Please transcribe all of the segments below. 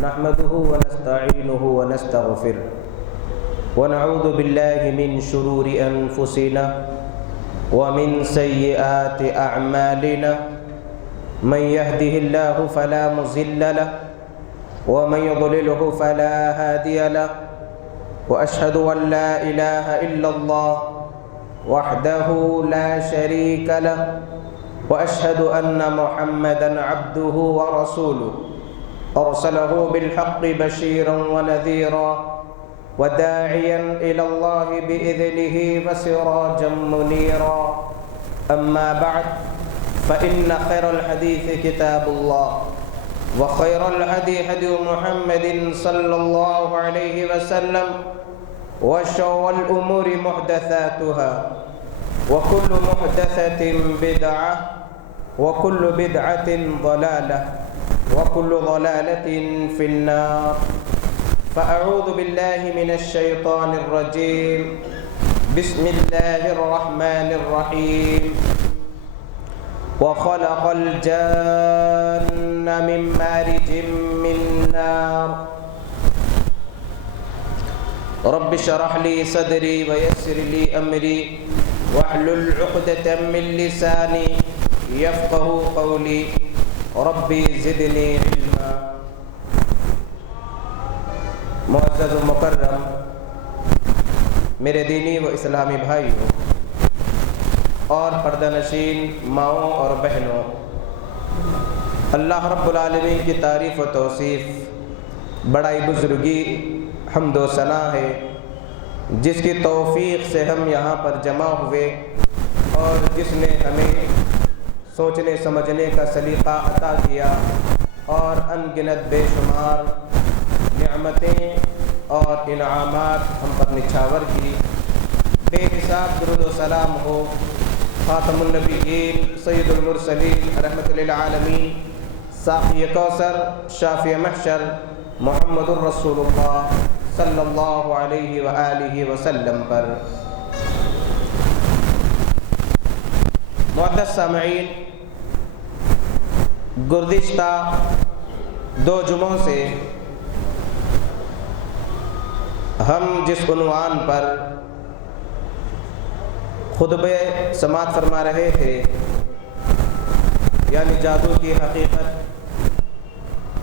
نحمده ونستعينه ونستغفره ونعوذ بالله من شرور أنفسنا ومن سيئات أعمالنا من يهده الله فلا مضل له ومن يضلله فلا هادي له وأشهد أن لا إله إلا الله وحده لا شريك له وأشهد أن محمدًا عبده ورسوله أرسله بالحق بشيرا ونذيرا وداعيا إلى الله بإذنه وسراجا منيرا أما بعد فإن خير الحديث كتاب الله وخير الهدي هدي محمد صلى الله عليه وسلم وشر الأمور محدثاتها وكل محدثة بدعة وكل بدعة ضلالة وكل ضلالة في النار فأعوذ بالله من الشيطان الرجيم بسم الله الرحمن الرحيم وخلق الجن من مارج من نار رب اشرح لي صدري ويسر لي أمري واحلل عقدة من لساني يفقه قولي ربي زدني علما معزز و مکرم میرے دینی و اسلامی بھائیوں اور پردہ نشین ماؤں اور بہنوں، اللہ رب العالمین کی تعریف و توصیف، بڑائی بزرگی، حمد و ثنا ہے جس کی توفیق سے ہم یہاں پر جمع ہوئے اور جس نے ہمیں سوچنے سمجھنے کا سلیقہ عطا کیا اور ان گنت بے شمار نعمتیں اور انعامات ہم پر نچھاور کی۔ بے حساب درود و سلام ہو خاتم النبیین سید المرسلین رحمت للعالمین ساقی کوثر شافی محشر محمد الرسول اللہ صلی اللہ علیہ وآلہ وسلم پر۔ معزز سامعین، گزشتہ 2 جمعوں سے ہم جس عنوان پر خطبہ سماعت فرما رہے تھے، یعنی جادو کی حقیقت،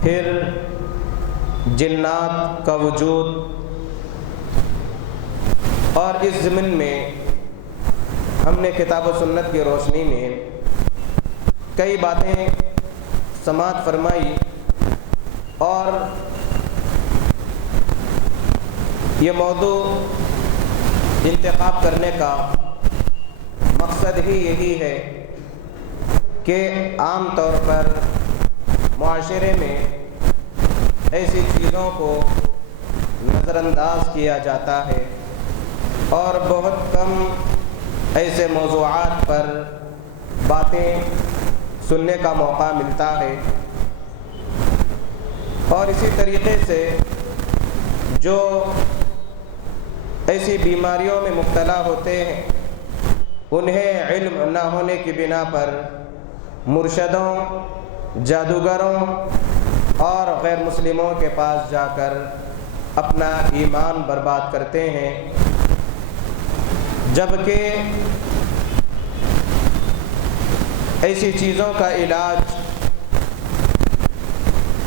پھر جنات کا وجود، اور اس ضمن میں ہم نے کتاب و سنت کی روشنی میں کئی باتیں سماعت فرمائی، اور یہ موضوع انتخاب کرنے کا مقصد ہی یہی ہے کہ عام طور پر معاشرے میں ایسی چیزوں کو نظر انداز کیا جاتا ہے اور بہت کم ایسے موضوعات پر باتیں سننے کا موقع ملتا ہے، اور اسی طریقے سے جو ایسی بیماریوں میں مبتلا ہوتے ہیں انہیں علم نہ ہونے کی بنا پر مرشدوں، جادوگروں اور غیر مسلموں کے پاس جا کر اپنا ایمان برباد کرتے ہیں، جبکہ ایسی چیزوں کا علاج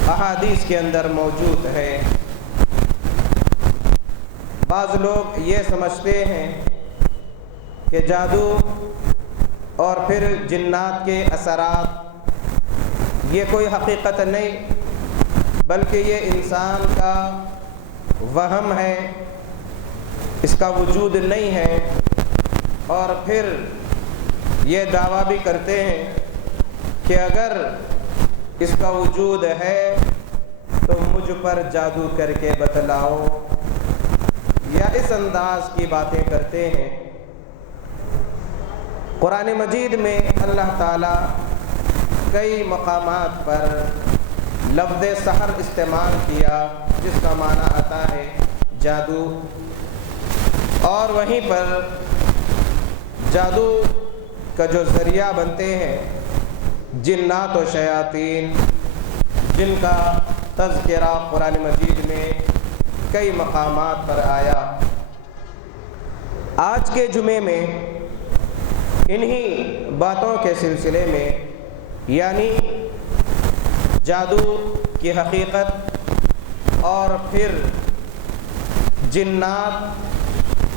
احادیث کے اندر موجود ہے۔ بعض لوگ یہ سمجھتے ہیں کہ جادو اور پھر جنات کے اثرات یہ کوئی حقیقت نہیں، بلکہ یہ انسان کا وہم ہے، اس کا وجود نہیں ہے، اور پھر یہ دعویٰ بھی کرتے ہیں کہ اگر اس کا وجود ہے تو مجھ پر جادو کر کے بتلاؤ، یا اس انداز کی باتیں کرتے ہیں۔ قرآن مجید میں اللہ تعالیٰ کئی مقامات پر لفظ سحر استعمال کیا جس کا معنی آتا ہے جادو، اور وہیں پر جادو کا جو ذریعہ بنتے ہیں جنات و شیاطین، جن کا تذکرہ قرآن مجید میں کئی مقامات پر آیا۔ آج کے جمعے میں انہی باتوں کے سلسلے میں، یعنی جادو کی حقیقت اور پھر جنات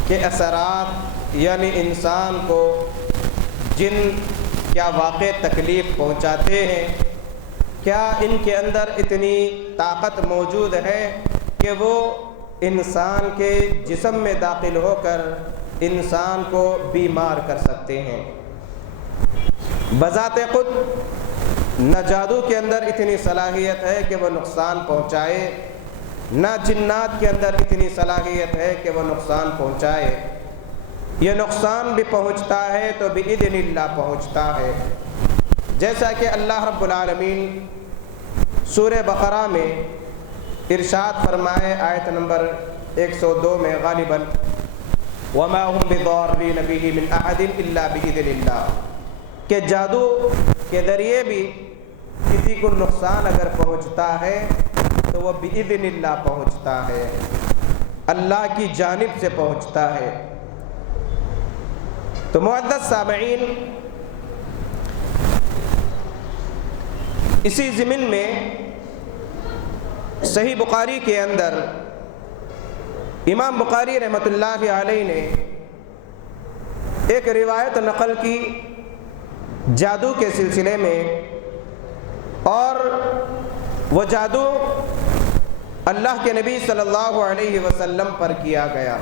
کے اثرات، یعنی انسان کو جن کیا واقع تکلیف پہنچاتے ہیں، کیا ان کے اندر اتنی طاقت موجود ہے کہ وہ انسان کے جسم میں داخل ہو کر انسان کو بیمار کر سکتے ہیں۔ بذات خود نہ جادو کے اندر اتنی صلاحیت ہے کہ وہ نقصان پہنچائے، نہ جنات کے اندر اتنی صلاحیت ہے کہ وہ نقصان پہنچائے۔ یہ نقصان بھی پہنچتا ہے تو بإذن اللہ پہنچتا ہے، جیسا کہ اللہ رب العالمین سورہ بقرہ میں ارشاد فرمائے آیت نمبر 102 میں غالباً، وَمَا هُمْ بِضَارِّينَ بِهِ مِنْ أَحَدٍ إِلَّا بِإِذْنِ اللَّهِ، کہ جادو کے ذریعے بھی کسی کو نقصان اگر پہنچتا ہے تو وہ بإذن اللہ پہنچتا ہے، اللہ کی جانب سے پہنچتا ہے۔ تو معزز سامعین، اسی ضمن میں صحیح بخاری کے اندر امام بخاری رحمۃ اللہ علیہ نے ایک روایت نقل کی جادو کے سلسلے میں، اور وہ جادو اللہ کے نبی صلی اللہ علیہ وسلم پر کیا گیا،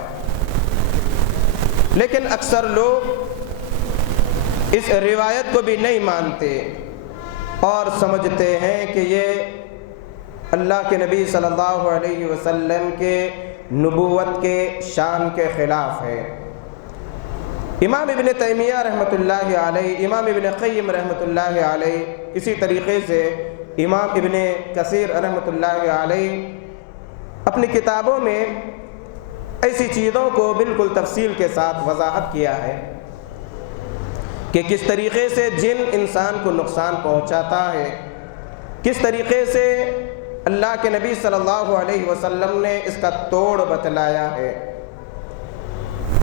لیکن اکثر لوگ اس روایت کو بھی نہیں مانتے اور سمجھتے ہیں کہ یہ اللہ کے نبی صلی اللہ علیہ وسلم کے نبوت کے شان کے خلاف ہے۔ امام ابن تیمیہ رحمۃ اللہ علیہ، امام ابن قیم رحمۃ اللہ علیہ، اسی طریقے سے امام ابن کثیر رحمۃ اللہ علیہ اپنی کتابوں میں ایسی چیزوں کو بالکل تفصیل کے ساتھ وضاحت کیا ہے کہ کس طریقے سے جن انسان کو نقصان پہنچاتا ہے، کس طریقے سے اللہ کے نبی صلی اللہ علیہ وسلم نے اس کا توڑ بتلایا ہے۔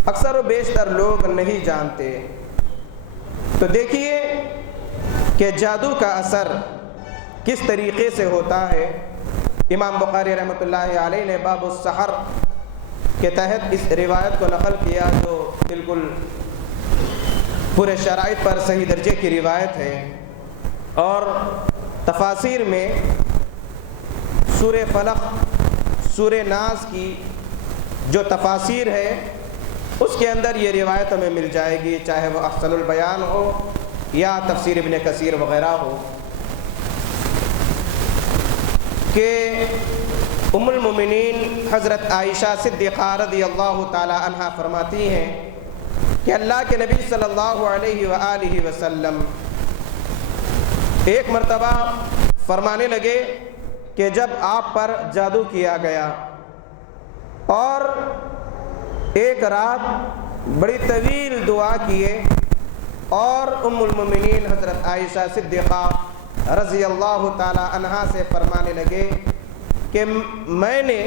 اکثر و بیشتر لوگ نہیں جانتے۔ تو دیکھیے کہ جادو کا اثر کس طریقے سے ہوتا ہے۔ امام بخاری رحمۃ اللہ علیہ نے باب السحر کے تحت اس روایت کو نقل کیا، جو بالکل پورے شرائط پر صحیح درجے کی روایت ہے، اور تفاسیر میں سورہ فلق، سورہ ناس کی جو تفاسیر ہے اس کے اندر یہ روایت ہمیں مل جائے گی، چاہے وہ احسن البیان ہو یا تفسیر ابن کثیر وغیرہ ہو، کہ ام المومنین حضرت عائشہ صدیقہ رضی اللہ تعالی عنہا فرماتی ہیں کہ اللہ کے نبی صلی اللہ علیہ وآلہ وسلم ایک مرتبہ فرمانے لگے کہ جب آپ پر جادو کیا گیا اور ایک رات بڑی طویل دعا کیے، اور ام المومنین حضرت عائشہ صدیقہ رضی اللہ تعالی عنہا سے فرمانے لگے کہ میں نے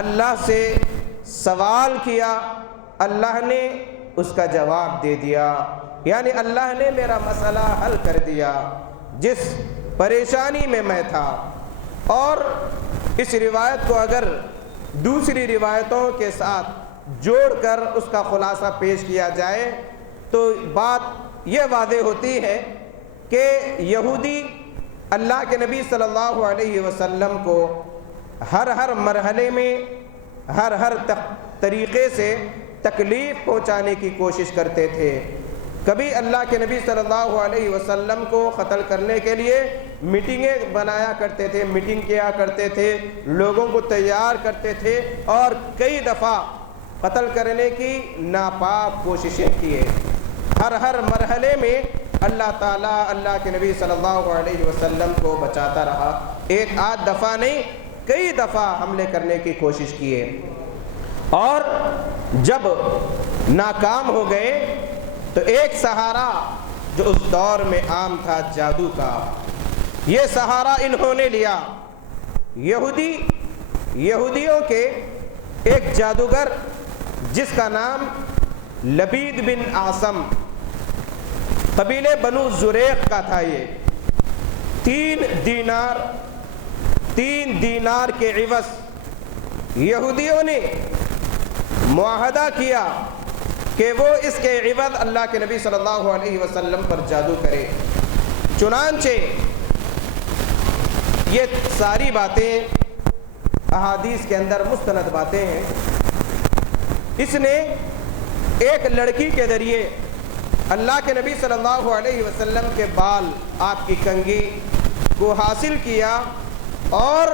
اللہ سے سوال کیا، اللہ نے اس کا جواب دے دیا، یعنی اللہ نے میرا مسئلہ حل کر دیا جس پریشانی میں میں تھا۔ اور اس روایت کو اگر دوسری روایتوں کے ساتھ جوڑ کر اس کا خلاصہ پیش کیا جائے تو بات یہ واضح ہوتی ہے کہ یہودی اللہ کے نبی صلی اللہ علیہ وسلم کو ہر مرحلے میں ہر طریقے سے تکلیف پہنچانے کی کوشش کرتے تھے۔ کبھی اللہ کے نبی صلی اللہ علیہ وسلم کو قتل کرنے کے لیے میٹنگیں بنایا کرتے تھے، میٹنگ کیا کرتے تھے، لوگوں کو تیار کرتے تھے، اور کئی دفعہ قتل کرنے کی ناپاک کوششیں کیے۔ ہر مرحلے میں اللہ تعالیٰ اللہ کے نبی صلی اللہ علیہ وسلم کو بچاتا رہا، ایک آدھ دفعہ نہیں، کئی دفعہ حملے کرنے کی کوشش کیے، اور جب ناکام ہو گئے تو ایک سہارا جو اس دور میں عام تھا جادو کا، یہ سہارا انہوں نے لیا یہودیوں کے ایک جادوگر جس کا نام لبید بن اعصم قبیلے بنو زریق کا تھا، یہ 3 دینار کے عوض یہودیوں نے معاہدہ کیا کہ وہ اس کے عوض اللہ کے نبی صلی اللہ علیہ وسلم پر جادو کرے۔ چنانچہ یہ ساری باتیں احادیث کے اندر مستند باتیں ہیں۔ اس نے ایک لڑکی کے ذریعے اللہ کے نبی صلی اللہ علیہ وسلم کے بال، آپ کی کنگھی کو حاصل کیا اور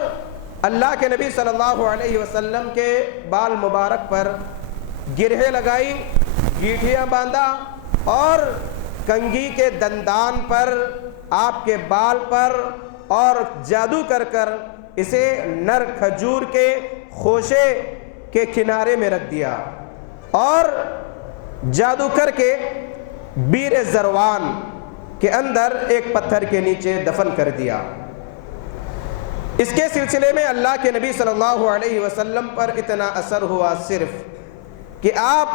اللہ کے نبی صلی اللہ علیہ وسلم کے بال مبارک پر گرہیں لگائی، گیٹھیاں باندھا اور کنگھی کے دندان پر، آپ کے بال پر، اور جادو کر کر اسے نر کھجور کے خوشے کے کنارے میں رکھ دیا اور جادو کر کے بیر زروان کے اندر ایک پتھر کے نیچے دفن کر دیا۔ اس کے سلسلے میں اللہ کے نبی صلی اللہ علیہ وسلم پر اتنا اثر ہوا صرف کہ آپ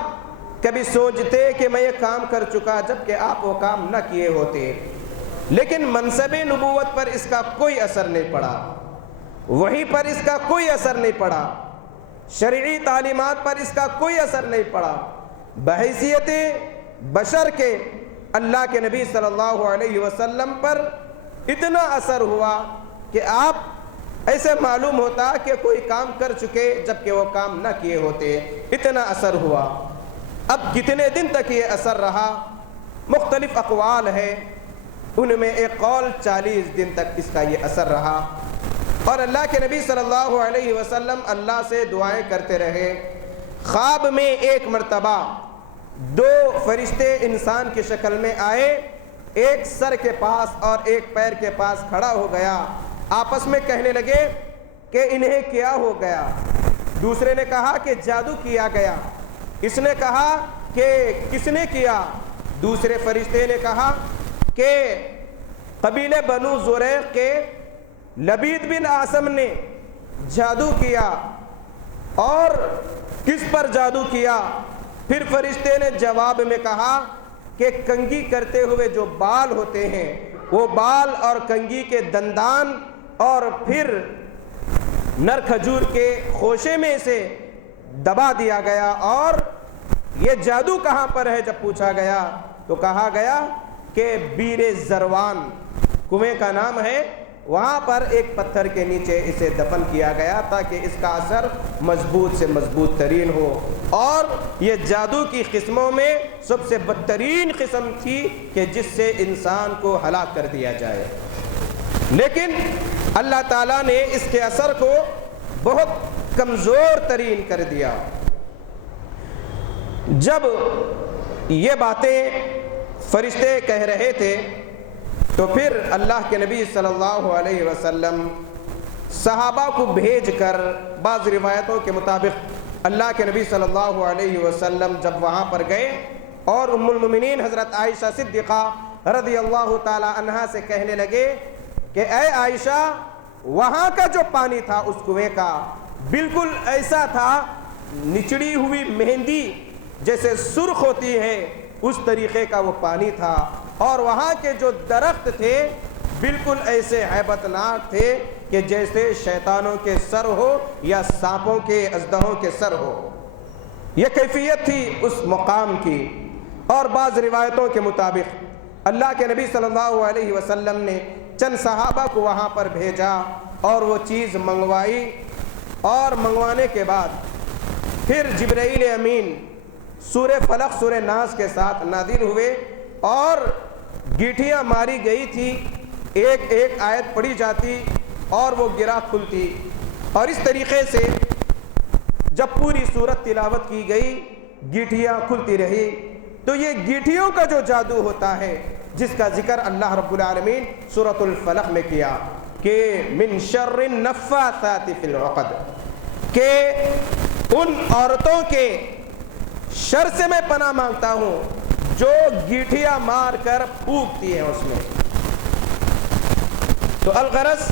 کبھی سوچتے کہ میں یہ کام کر چکا جبکہ آپ وہ کام نہ کیے ہوتے، لیکن منصب نبوت پر اس کا کوئی اثر نہیں پڑا، وحی پر اس کا کوئی اثر نہیں پڑا، شرعی تعلیمات پر اس کا کوئی اثر نہیں پڑا۔ بحیثیت بشر کے اللہ کے نبی صلی اللہ علیہ وسلم پر اتنا اثر ہوا کہ آپ ایسے معلوم ہوتا کہ کوئی کام کر چکے جبکہ وہ کام نہ کیے ہوتے، اتنا اثر ہوا۔ اب کتنے دن تک یہ اثر رہا، مختلف اقوال ہے، ان میں ایک قول 40 دن تک اس کا یہ اثر رہا، اور اللہ کے نبی صلی اللہ علیہ وسلم اللہ سے دعائیں کرتے رہے۔ خواب میں ایک مرتبہ 2 فرشتے انسان کی شکل میں آئے، ایک سر کے پاس اور ایک پیر کے پاس کھڑا ہو گیا، آپس میں کہنے لگے کہ انہیں کیا ہو گیا؟ دوسرے نے کہا کہ جادو کیا گیا۔ اس نے کہا کہ کس نے کیا؟ دوسرے فرشتے نے کہا کہ قبیلے بنو زریق کے لبید بن اعصم نے جادو کیا۔ اور کس پر جادو کیا؟ پھر فرشتے نے جواب میں کہا کہ کنگھی کرتے ہوئے جو بال ہوتے ہیں وہ بال اور کنگھی کے دندان اور پھر نر کھجور کے خوشے میں سے دبا دیا گیا۔ اور یہ جادو کہاں پر ہے جب پوچھا گیا تو کہا گیا کہ بیر زروان کنویں کا نام ہے، وہاں پر ایک پتھر کے نیچے اسے دفن کیا گیا تاکہ اس کا اثر مضبوط سے مضبوط ترین ہو۔ اور یہ جادو کی قسموں میں سب سے بدترین قسم تھی کہ جس سے انسان کو ہلاک کر دیا جائے، لیکن اللہ تعالیٰ نے اس کے اثر کو بہت کمزور ترین کر دیا۔ جب یہ باتیں فرشتے کہہ رہے تھے تو پھر اللہ کے نبی صلی اللہ علیہ وسلم صحابہ کو بھیج کر، بعض روایتوں کے مطابق اللہ کے نبی صلی اللہ علیہ وسلم جب وہاں پر گئے اور ام المومنین حضرت عائشہ صدیقہ رضی اللہ تعالی عنہا سے کہنے لگے کہ اے عائشہ، وہاں کا جو پانی تھا اس کنویں کا بالکل ایسا تھا، نچڑی ہوئی مہندی جیسے سرخ ہوتی ہے اس طریقے کا وہ پانی تھا، اور وہاں کے جو درخت تھے بالکل ایسے ہیبت ناک تھے کہ جیسے شیطانوں کے سر ہو یا سانپوں کے، اژدہوں کے سر ہو۔ یہ کیفیت تھی اس مقام کی۔ اور بعض روایتوں کے مطابق اللہ کے نبی صلی اللہ علیہ وسلم نے چند صحابہ کو وہاں پر بھیجا اور وہ چیز منگوائی، اور منگوانے کے بعد پھر جبرائیل امین سورہ فلق سورہ ناس کے ساتھ نازل ہوئے اور گیٹھیاں ماری گئی تھی، ایک ایک آیت پڑھی جاتی اور وہ گرہ کھلتی، اور اس طریقے سے جب پوری سورت تلاوت کی گئی گیٹھیاں کھلتی رہی۔ تو یہ گیٹھیوں کا جو جادو ہوتا ہے جس کا ذکر اللہ رب العالمین سورۃ الفلق میں کیا کہ من شر النفاثات فی العقد، کہ ان عورتوں کے شر سے میں پناہ مانگتا ہوں جو گیٹھیاں مار کر پھونکتی ہیں اس میں۔ تو الغرض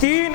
3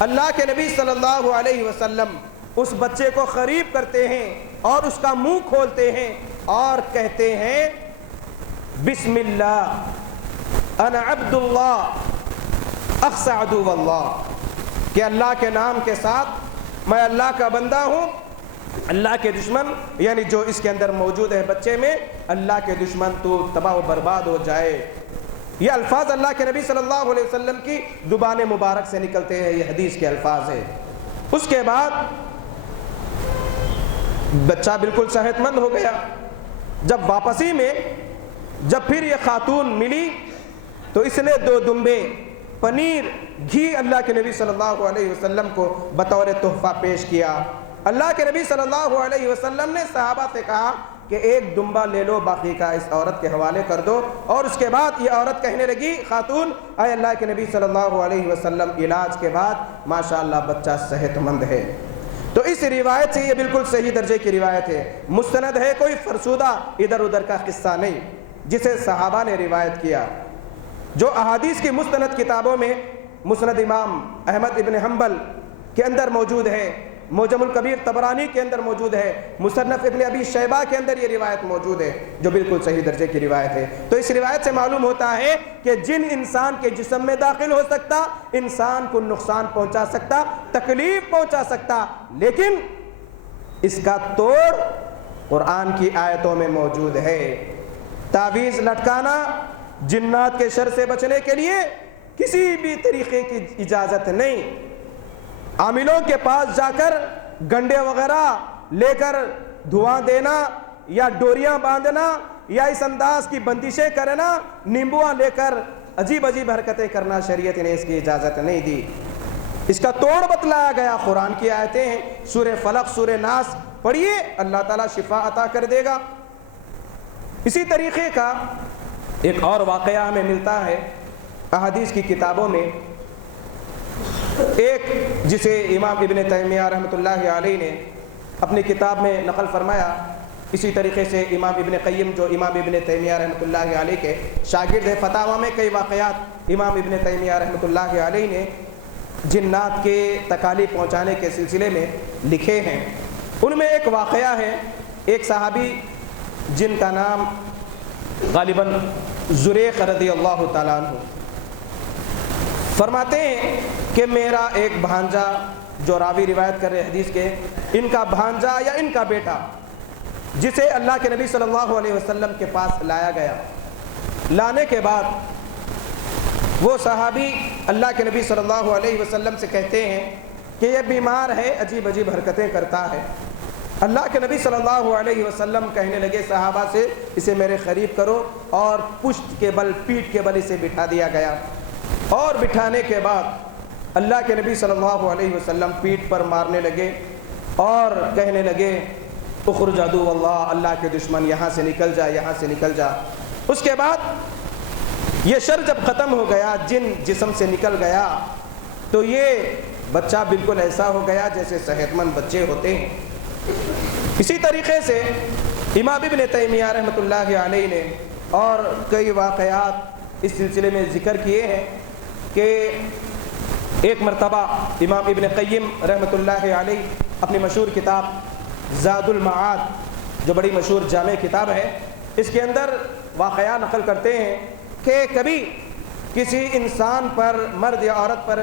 اللہ کے نبی صلی اللہ علیہ وسلم اس بچے کو قریب کرتے ہیں اور اس کا منہ کھولتے ہیں اور کہتے ہیں بسم اللہ انا عبد اللہ اخشى عدو اللہ، کہ اللہ کے نام کے ساتھ میں اللہ کا بندہ ہوں، اللہ کے دشمن یعنی جو اس کے اندر موجود ہے بچے میں، اللہ کے دشمن تو تباہ و برباد ہو جائے۔ یہ الفاظ اللہ کے نبی صلی اللہ علیہ وسلم کی زبان مبارک سے نکلتے ہیں، یہ حدیث کے الفاظ ہیں۔ اس کے بعد بچہ بالکل صحت مند ہو گیا۔ جب واپسی میں جب پھر یہ خاتون ملی تو اس نے 2 دمبے پنیر گھی اللہ کے نبی صلی اللہ علیہ وسلم کو بطور تحفہ پیش کیا۔ اللہ کے نبی صلی اللہ علیہ وسلم نے صحابہ سے کہا کہ 1 دمبا لے لو، باقی کا اس عورت کے حوالے کر دو۔ اور اس کے بعد یہ عورت کہنے لگی، خاتون، اے اللہ کے نبی صلی اللہ علیہ وسلم، علاج کے بعد ماشاءاللہ بچہ صحت مند ہے۔ تو اس روایت سے یہ بالکل صحیح درجے کی روایت ہے، مستند ہے، کوئی فرسودہ ادھر ادھر کا قصہ نہیں جسے صحابہ نے روایت کیا۔ جو احادیث کی مستند کتابوں میں مسند امام احمد ابن حنبل کے اندر موجود ہے، معجم الکبیر طبرانی کے اندر موجود ہے، مصنف ابن ابی شیبہ کے اندر یہ روایت موجود ہے جو بالکل صحیح درجے کی روایت ہے۔ تو اس روایت سے معلوم ہوتا ہے کہ جن انسان کے جسم میں داخل ہو سکتا، انسان کو نقصان پہنچا سکتا، تکلیف پہنچا سکتا، لیکن اس کا توڑ قرآن کی آیتوں میں موجود ہے۔ تعویذ لٹکانا جنات کے شر سے بچنے کے لیے کسی بھی طریقے کی اجازت نہیں۔ عاملوں کے پاس جا کر گنڈے وغیرہ لے کر دھواں دینا یا ڈوریاں باندھنا یا اس انداز کی بندشیں کرنا، نیمبواں لے کر عجیب عجیب حرکتیں کرنا، شریعت نے اس کی اجازت نہیں دی۔ اس کا توڑ بتلایا گیا، قرآن کی آیتیں ہیں، سورہ فلق، سورہ ناس پڑھیے، اللہ تعالیٰ شفا عطا کر دے گا۔ اسی طریقے کا ایک اور واقعہ ہمیں ملتا ہے احادیث کی کتابوں میں، ایک جسے امام ابن تیمیہ رحمۃ اللہ علیہ نے اپنی کتاب میں نقل فرمایا۔ اسی طریقے سے امام ابن قیم جو امام ابن تیمیہ رحمۃ اللہ علیہ کے شاگرد ہیں، فتاویٰ میں کئی واقعات امام ابن تیمیہ رحمۃ اللہ علیہ نے جنات کے تکالیف پہنچانے کے سلسلے میں لکھے ہیں۔ ان میں ایک واقعہ ہے، ایک صحابی جن کا نام غالباً زریق رضی اللہ تعالیٰ عنہ، فرماتے ہیں کہ میرا ایک بھانجا، جو راوی روایت کر رہے حدیث کے، ان کا بھانجا یا ان کا بیٹا جسے اللہ کے نبی صلی اللہ علیہ وسلم کے پاس لایا گیا، لانے کے بعد وہ صحابی اللہ کے نبی صلی اللہ علیہ وسلم سے کہتے ہیں کہ یہ بیمار ہے، عجیب عجیب حرکتیں کرتا ہے۔ اللہ کے نبی صلی اللہ علیہ وسلم کہنے لگے صحابہ سے، اسے میرے قریب کرو، اور پشت کے بل، پیٹھ کے بل اسے بٹھا دیا گیا۔ اور بٹھانے کے بعد اللہ کے نبی صلی اللہ علیہ وسلم پیٹھ پر مارنے لگے اور کہنے لگے، اخرج عدو اللہ، اللہ کے دشمن یہاں سے نکل جا، یہاں سے نکل جا۔ اس کے بعد یہ شر جب ختم ہو گیا، جن جسم سے نکل گیا، تو یہ بچہ بالکل ایسا ہو گیا جیسے صحت مند بچے ہوتے ہیں۔ اسی طریقے سے امام ابن تیمیہ رحمۃ اللہ علیہ نے اور کئی واقعات اس سلسلے میں ذکر کیے ہیں کہ ایک مرتبہ امام ابن قیم رحمۃ اللہ علیہ اپنی مشہور کتاب زاد المعاد، جو بڑی مشہور جامع کتاب ہے، اس کے اندر واقعہ نقل کرتے ہیں کہ کبھی کسی انسان پر، مرد یا عورت پر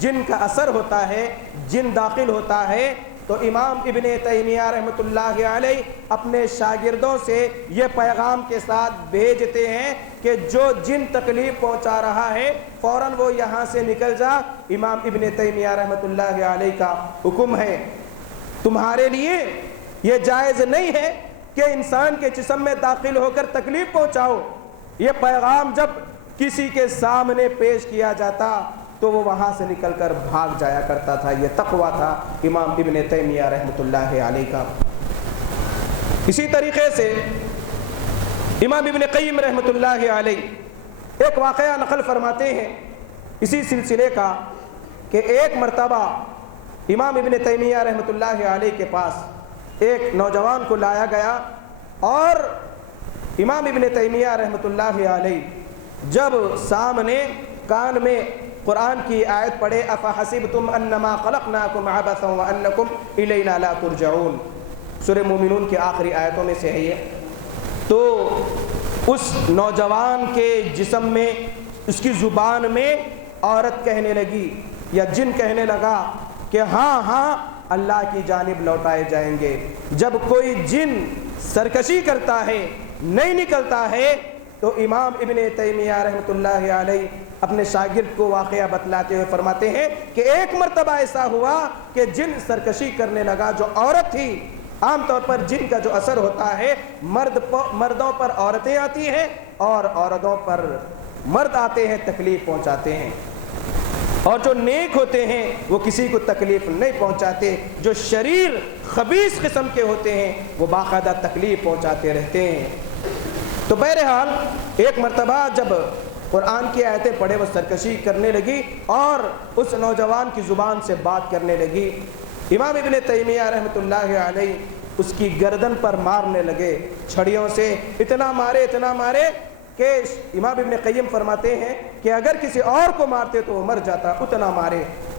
جن کا اثر ہوتا ہے، جن داخل ہوتا ہے، تو امام ابن تیمیہ رحمۃ اللہ علیہ اپنے شاگردوں سے یہ پیغام کے ساتھ بھیجتے ہیں کہ جو جن تکلیف پہنچا رہا ہے فوراً وہ یہاں سے نکل جا۔ امام ابن تیمیہ رحمۃ اللہ علیہ کا حکم ہے، تمہارے لیے یہ جائز نہیں ہے کہ انسان کے جسم میں داخل ہو کر تکلیف پہنچاؤ۔ یہ پیغام جب کسی کے سامنے پیش کیا جاتا تو وہ وہاں سے نکل کر بھاگ جایا کرتا تھا۔ یہ تقویٰ تھا امام ابن تیمیہ رحمۃ اللہ علیہ کا۔ اسی طریقے سے امام ابن قیم رحمۃ اللہ علیہ ایک واقعہ نقل فرماتے ہیں اسی سلسلے کا کہ ایک مرتبہ امام ابن تیمیہ رحمۃ اللہ علیہ کے پاس ایک نوجوان کو لایا گیا، اور امام ابن تیمیہ رحمۃ اللہ علیہ جب سامنے کان میں قرآن کی آیت پڑھے افحسبتم انما خلقناکم عبثا وانکم الینا لا ترجعون، سورہ مومنون کی آخری آیتوں میں سے ہے یہ۔ تو اس نوجوان کے جسم میں، اس کی زبان میں عورت کہنے لگی یا جن کہنے لگا کہ ہاں ہاں اللہ کی جانب لوٹائے جائیں گے۔ جب کوئی جن سرکشی کرتا ہے، نہیں نکلتا ہے، تو امام ابن تیمیہ رحمۃ اللہ علیہ اپنے شاگرد کو واقعہ بتلاتے ہوئے فرماتے ہیں کہ ایک مرتبہ ایسا ہوا کہ جن سرکشی کرنے لگا، جو عورت تھی۔ عام طور پر جن کا جو اثر ہوتا ہے مردوں پر عورتیں آتی ہیں اور عورتوں پر مرد آتے ہیں، تکلیف پہنچاتے ہیں، اور جو نیک ہوتے ہیں وہ کسی کو تکلیف نہیں پہنچاتے، جو شریر خبیث قسم کے ہوتے ہیں وہ باقاعدہ تکلیف پہنچاتے رہتے ہیں۔ تو بہرحال ایک مرتبہ جب قرآن کی آیتیں پڑھے وہ سرکشی کرنے لگی اور اس نوجوان کی زبان سے بات کرنے لگی۔ امام ابن تیمیہ رحمۃ اللہ علیہ اس کی گردن پر مارنے لگے چھڑیوں سے، اتنا مارے کہ امام ابن قیم فرماتے ہیں کہ اگر کسی اور کو مارتے تو وہ مر جاتا، اتنا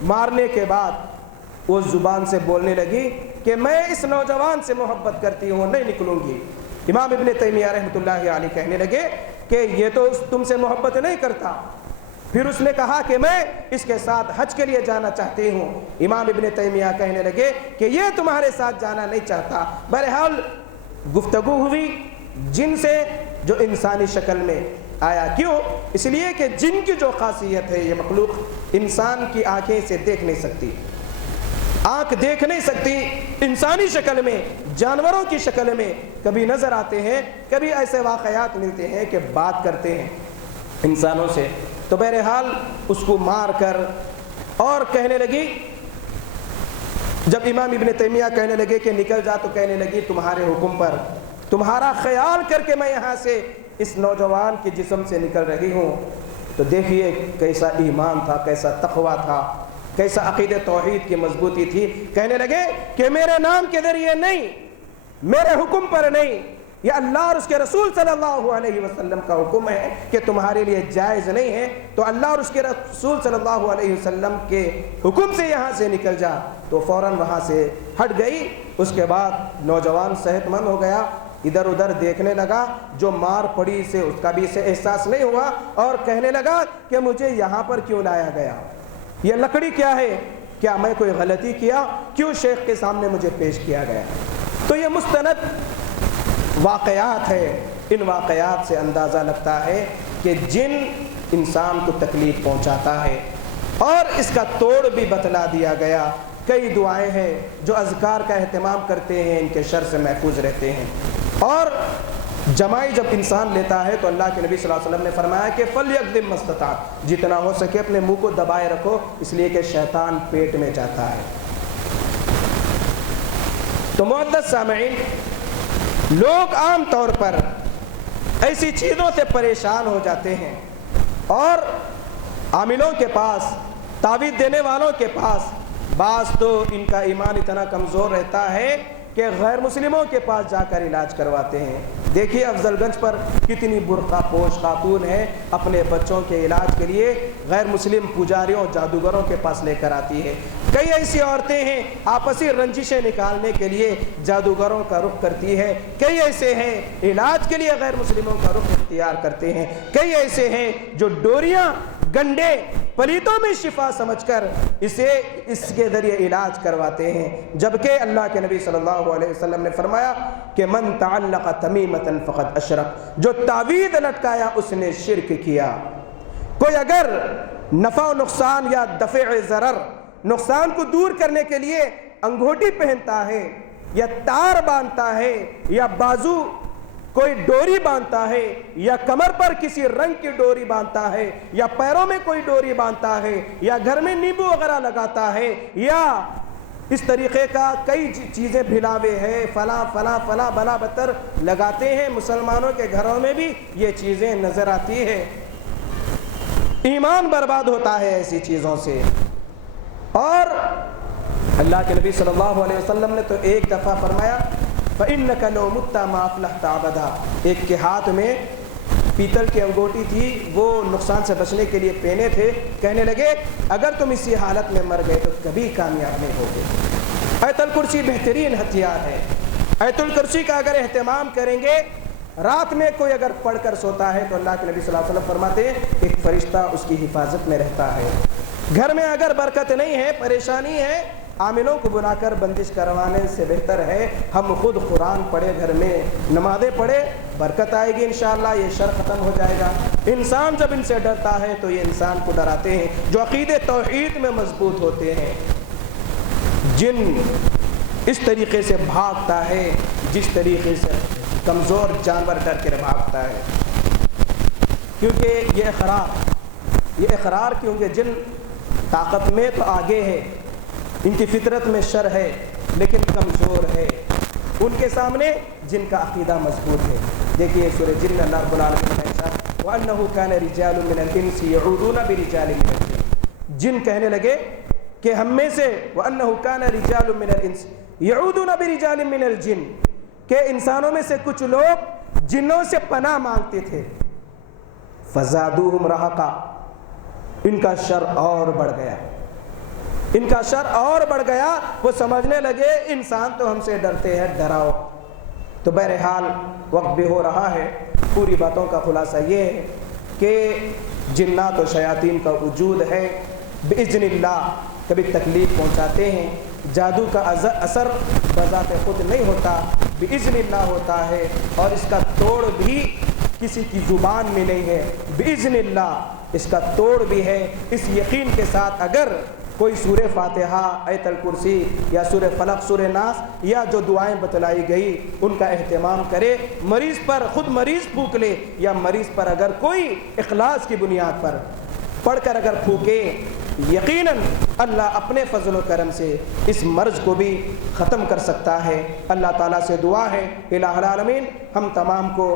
مارنے کے بعد وہ زبان سے بولنے لگی کہ میں اس نوجوان سے محبت کرتی ہوں، نہیں نکلوں گی۔ امام ابن تیمیہ رحمۃ اللہ علیہ کہنے لگے کہ یہ تو تم سے محبت نہیں کرتا۔ پھر اس نے کہا کہ میں اس کے ساتھ حج کے لیے جانا چاہتی ہوں۔ امام ابن تیمیہ کہنے لگے کہ یہ تمہارے ساتھ جانا نہیں چاہتا۔ بہرحال گفتگو ہوئی جن سے جو انسانی شکل میں آیا۔ کیوں؟ اس لیے کہ جن کی جو خاصیت ہے، یہ مخلوق انسان کی آنکھیں سے دیکھ نہیں سکتی، آنکھ دیکھ نہیں سکتی، انسانی شکل میں، جانوروں کی شکل میں کبھی نظر آتے ہیں، کبھی ایسے واقعات ملتے ہیں کہ بات کرتے ہیں انسانوں سے۔ تو بہرحال اس کو مار کر اور کہنے لگی، جب امام ابن تیمیہ کہنے لگے کہ نکل جا، تو کہنے لگی تمہارے حکم پر، تمہارا خیال کر کے میں یہاں سے اس نوجوان کے جسم سے نکل رہی ہوں۔ تو دیکھیے کیسا ایمان تھا، کیسا تقویٰ تھا، کیسا عقید توحید کی مضبوطی تھی۔ کہنے لگے کہ میرے نام کے ذریعے نہیں، میرے حکم پر نہیں، یہ اللہ اور اس کے رسول صلی اللہ علیہ وسلم کا حکم ہے کہ تمہارے لیے جائز نہیں ہے، تو اللہ اور اس کے رسول صلی اللہ علیہ وسلم کے حکم سے یہاں سے نکل جا۔ تو فوراً وہاں سے ہٹ گئی۔ اس کے بعد نوجوان صحت مند ہو گیا، ادھر ادھر دیکھنے لگا، جو مار پڑی سے اس کا بھی اسے احساس نہیں ہوا، اور کہنے لگا کہ مجھے یہاں پر کیوں لایا گیا، یہ لکڑی کیا ہے، کیا میں کوئی غلطی کیا، کیوں شیخ کے سامنے مجھے پیش کیا گیا۔ تو یہ مستند واقعات ہے، ان واقعات سے اندازہ لگتا ہے کہ جن انسان کو تکلیف پہنچاتا ہے، اور اس کا توڑ بھی بتلا دیا گیا۔ کئی دعائیں ہیں جو اذکار کا اہتمام کرتے ہیں، ان کے شر سے محفوظ رہتے ہیں۔ اور جمائی جب انسان لیتا ہے تو اللہ کے نبی صلی اللہ علیہ وسلم نے فرمایا کہ فَلْيَقْدِمْ مَا اسْتَطَاعَ، جتنا ہو سکے اپنے منہ کو دبائے رکھو، اس لیے کہ شیطان پیٹ میں جاتا ہے۔ تو معزز سامعین، لوگ عام طور پر ایسی چیزوں سے پریشان ہو جاتے ہیں، اور عاملوں کے پاس، تعویذ دینے والوں کے پاس، بعض تو ان کا ایمان اتنا کمزور رہتا ہے کہ غیر مسلموں کے پاس جا کر علاج کرواتے ہیں۔ دیکھیے افضل گنج پر کتنی برقع پوش خاتون ہیں، اپنے بچوں کے علاج کے لیے غیر مسلم پجاریوں، جادوگروں کے پاس لے کر آتی ہے۔ کئی ایسی عورتیں ہیں آپسی رنجشیں نکالنے کے لیے جادوگروں کا رخ کرتی ہے، کئی ایسے ہیں علاج کے لیے غیر مسلموں کا رخ اختیار کرتے ہیں، کئی ایسے ہیں جو ڈوریاں، گنڈے، پلیتوں میں شفا سمجھ کر اس کے ذریعے علاج کرواتے ہیں۔ جبکہ اللہ کے نبی صلی اللہ علیہ وسلم نے فرمایا کہ من تعلق تمیمۃ فقد اشرک، جو تعویذ لٹکایا اس نے شرک کیا۔ کوئی اگر نفع و نقصان یا دفع ضرر، نقصان کو دور کرنے کے لیے انگوٹھی پہنتا ہے، یا تار باندھتا ہے، یا بازو کوئی ڈوری باندھتا ہے، یا کمر پر کسی رنگ کی ڈوری باندھتا ہے، یا پیروں میں کوئی ڈوری باندھتا ہے، یا گھر میں نیمبو وغیرہ لگاتا ہے، یا اس طریقے کا کئی چیزیں بھلاوے ہیں، فلاں فلاں فلاں بلا بتر لگاتے ہیں، مسلمانوں کے گھروں میں بھی یہ چیزیں نظر آتی ہے۔ ایمان برباد ہوتا ہے ایسی چیزوں سے۔ اور اللہ کے نبی صلی اللہ علیہ وسلم نے تو ایک دفعہ فرمایا فَإِنَّكَ لَوْ مُتَّ مَا أَفْلَحْتَ أَبَدًا، ایک کے ہاتھ میں پیتل کی انگوٹی تھی، وہ نقصان سے بچنے کے لیے پہنے تھے. کہنے لگے اگر تم اسی حالت میں مر گئے تو کبھی کامیاب نہیں ہوگے. آیت الکرسی بہترین ہتھیار ہے. آیت الکرسی کا اگر اہتمام کریں گے، رات میں کوئی اگر پڑھ کر سوتا ہے تو اللہ کے نبی صلی اللہ علیہ وسلم فرماتے ہیں ایک فرشتہ اس کی حفاظت میں رہتا ہے. گھر میں اگر برکت نہیں ہے، پریشانی ہے، عاملوں کو بلا کر بندش کروانے سے بہتر ہے ہم خود قرآن پڑھے، گھر میں نمازیں پڑھے، برکت آئے گی انشاءاللہ. یہ شر ختم ہو جائے گا. انسان جب ان سے ڈرتا ہے تو یہ انسان کو ڈراتے ہیں جو عقیدے توحید میں مضبوط ہوتے ہیں. جن اس طریقے سے بھاگتا ہے جس طریقے سے کمزور جانور ڈر کے بھاگتا ہے، کیونکہ یہ اقرار کیونکہ جن طاقت میں تو آگے ہے، ان کی فطرت میں شر ہے لیکن کمزور ہے. ان کے سامنے جن کا عقیدہ مضبوط ہے. دیکھیے سورہ جن میں اللہ رب العالمین نے کہا وَأَنَّهُ كَانَ رِجَالٌ مِّنَ الْإِنسِ يَعُوذُونَ بِرِجَالٍ مِّنَ الْجِنِّ. جن کہنے لگے کہ ہم میں سے وَأَنَّهُ كَانَ رِجَالٌ مِّنَ الْإِنسِ يَعُوذُونَ بِرِجَالٍ مِّنَ الْجِنِّ، کہ انسانوں میں سے کچھ لوگ جنوں سے پناہ مانگتے تھے. فَزَادُوهُمْ رَهَقًا، ان کا شر اور بڑھ گیا، ان کا شر اور بڑھ گیا. وہ سمجھنے لگے انسان تو ہم سے ڈرتے ہیں، ڈراؤ. تو بہرحال وقت بھی ہو رہا ہے. پوری باتوں کا خلاصہ یہ ہے کہ جنات و شیاطین کا وجود ہے، بإذن اللہ کبھی تکلیف پہنچاتے ہیں. جادو کا اثر بذات خود نہیں ہوتا، بإذن اللہ ہوتا ہے، اور اس کا توڑ بھی کسی کی زبان میں نہیں ہے. بإذن اللہ اس کا توڑ بھی ہے. اس یقین کے ساتھ اگر کوئی سورہ فاتحہ، آیت الکرسی یا سورہ فلق، سورہ ناس یا جو دعائیں بتلائی گئی ان کا اہتمام کرے، مریض پر خود مریض پھونک لے یا مریض پر اگر کوئی اخلاص کی بنیاد پر پڑھ کر اگر پھونکے، یقیناً اللہ اپنے فضل و کرم سے اس مرض کو بھی ختم کر سکتا ہے. اللہ تعالیٰ سے دعا ہے الہ العالمین ہم تمام کو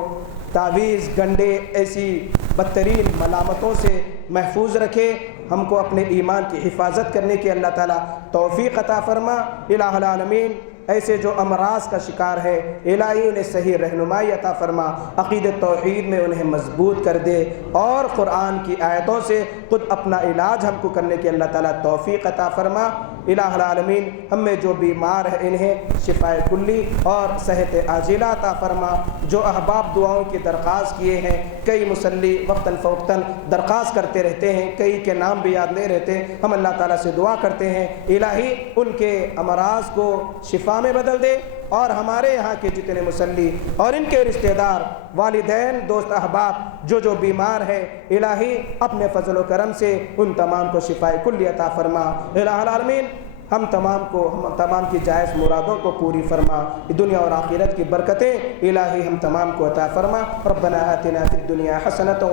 تعویذ، گنڈے، ایسی بدترین ملامتوں سے محفوظ رکھے. ہم کو اپنے ایمان کی حفاظت کرنے کی اللہ تعالیٰ توفیق عطا فرما. الہ العالمین ایسے جو امراض کا شکار ہے الہی انہیں صحیح رہنمائی عطا فرما، عقید توحید میں انہیں مضبوط کر دے، اور قرآن کی آیتوں سے خود اپنا علاج ہم کو کرنے کی اللہ تعالیٰ توفیق عطا فرما. الہ العالمین ہم میں جو بیمار ہیں انہیں شفاء کلی اور صحت عاجلہ عطا فرما. جو احباب دعاؤں کی درخواست کیے ہیں، کئی مصلی وقتاً فوقتاً درخواست کرتے رہتے ہیں، کئی کے نام بھی یاد نہیں رہتے، ہم اللہ تعالیٰ سے دعا کرتے ہیں الہی ان کے امراض کو شفا میں بدل دے، اور ہمارے یہاں کے جتنے مصلی اور ان کے رشتہ دار، والدین، دوست احباب جو بیمار ہیں، الہی اپنے فضل و کرم سے ان تمام کو شفاء کلی عطا فرما. الہ العالمین ہم تمام کی جائز مرادوں کو پوری فرما. دنیا اور آخرت کی برکتیں الہی ہم تمام کو عطا فرما. ربنا آتنا فی الدنیا حسنۃ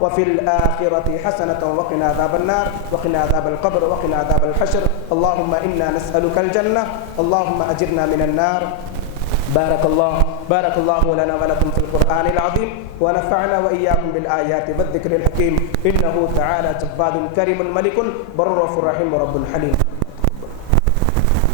وفی الآخرۃ حسنۃ وقنا عذاب النار وقنا عذاب القبر وقنا عذاب الحشر. اللهم انا نسألك الجنة اللهم اجرنا من النار. بارك الله لنا ولكم في القرآن العظيم ونفعنا وإياكم بالآيات والذكر الحكيم. إنه تعالى جبار كريم ملك بر رحيم رب حليم.